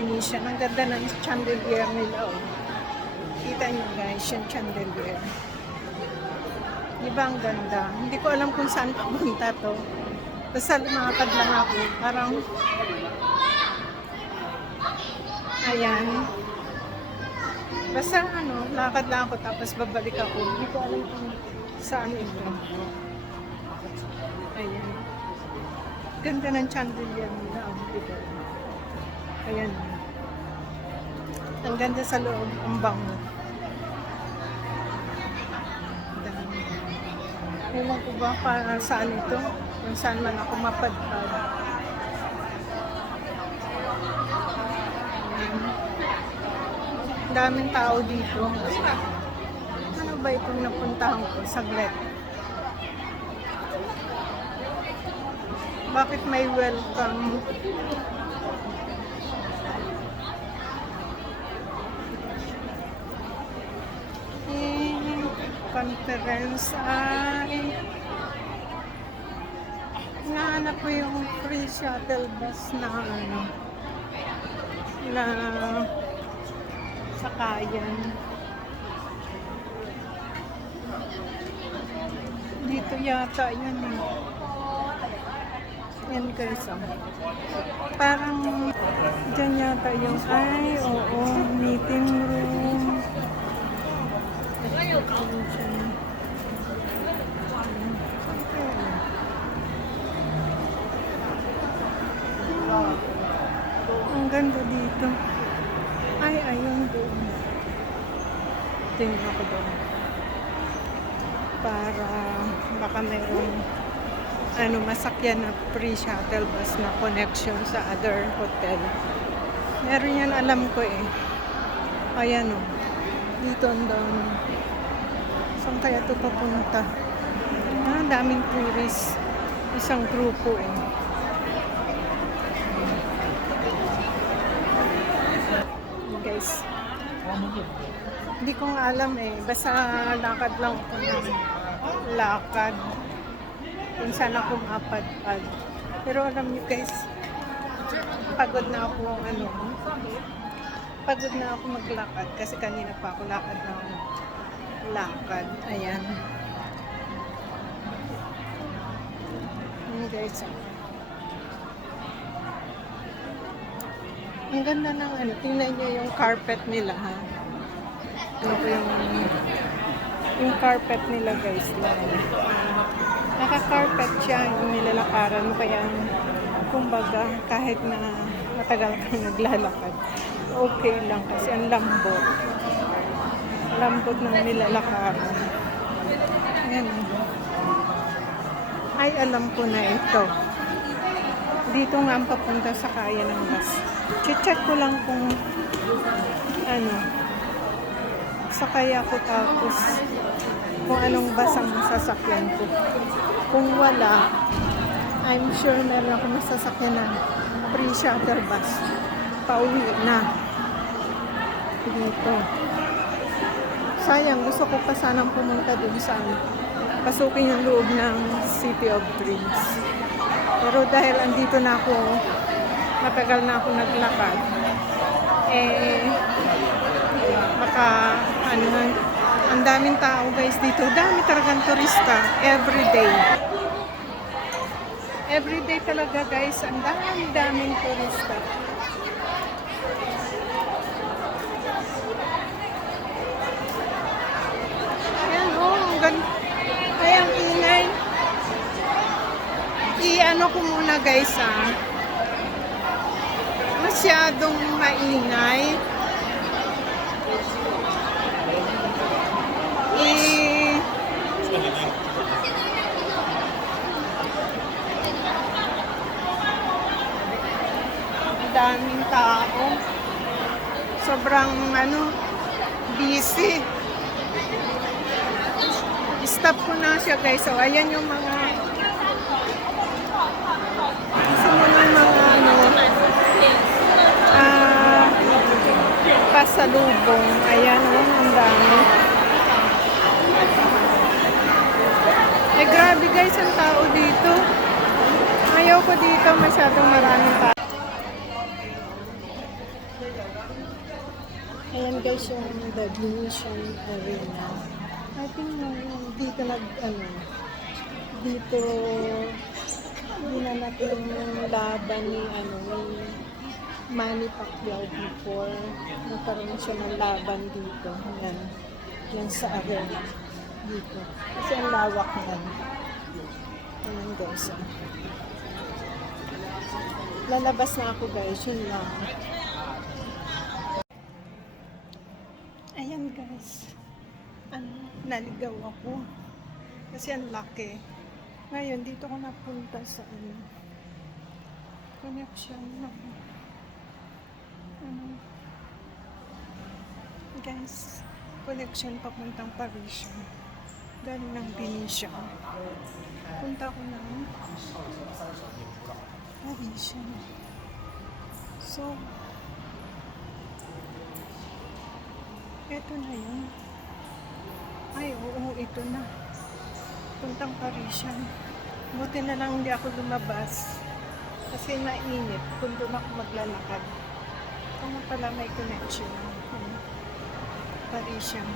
Polynesian. Ang ganda ng chandelier nila. Oh. Kita nyo guys, yung chandelier. Diba ang ganda? Hindi ko alam kung saan papunta to. Basta lumakad lang ako. Parang, ayan. Basta ano, lakad lang ako tapos babalik ako. Hindi ko alam kung saan ito. Ayan. Ganda ng chandelier nila. Diba? Ayan. Ang ganda sa loob. Ang bango. Ewan ko ba para saan ito? Kung saan man ako mapadpad. Daming tao dito. Ano ba itong napuntahan ko? Saglit. Bakit may welcome? Conference ay nahanap ko yung free shuttle bus na ano na sakayan dito yata yan yan guys parang dyan yata yung ay oo meeting room. Ang ganda dito. Ay, ayun doon. Tingnan ako doon. Para baka mayroong masakyan na free shuttle bus na connection sa other hotel. Meron yan alam ko eh. Ayan o. Dito ang dami. Saan kaya ito papunta? Daming tourist. Isang grupo eh. Guys. Hindi ko nga alam eh. Basta lakad lang ako ng lakad. Kung saan ako mapadpad. Pero alam niyo guys, pagod na ako pagod na ako maglakad kasi kanina pa ako lakad ng lakad. Ayan. Guys. Ang ganda ng tingnan niyo yung carpet nila ha. Ano ko yung carpet nila guys. Naka-carpet siya yung nilalakaran mo kaya kumbaga kahit na matagal kang naglalakad okay lang kasi ang lambot ng nilalakaran. Ayan. Ay alam ko na ito dito nga ang papunta sa kaya ng bus. Check ko lang kung sakay ako tapos kung anong bus ang masasakyan ko. Kung wala, I'm sure meron ako masasakyan na free shuttle bus. Pauwi na. Dito. Sayang, gusto ko pa sanang pumunta dun sa pasukin yung loob ng City of Dreams. Pero dahil andito na ako, matagal na ako naglakad, baka ang daming tao guys dito. Dami talagang turista everyday. Everyday talaga guys, ang daming turista. Ayan ang ganda. Ay, ang ingay. Ko muna guys masyadong maingay. Daming tao. Sobrang busy. Stop ko na siya guys. So ayan yung mga pasalubong. Ayan ang dami. Grabe guys ang tao dito. Ayaw ko dito masyadong maraming tao. Ayan guys yung the Venetian Arena. I think dito dito ginanap yung laban ni ni Manny Pacquiao before. Nagkaroon siya ng laban dito. Yan. Yan sa arena. Dito. Kasi ang lawak yan. Ayan guys. Lalabas na ako guys. Yun lang. Ayan guys. Naligaw ako. Kasi ang laki. Ngayon, dito ko napunta sa connection ng guys, connection papuntang Parisian. Galing ng Benicia. Punta ko ng Parisian. So, eto na yun. Ay, oo, ito na. Puntang Parisian. Buti na lang hindi ako lumabas. Kasi mainit. Kung doon ako maglalakad. Ano pala may connection. Parisian.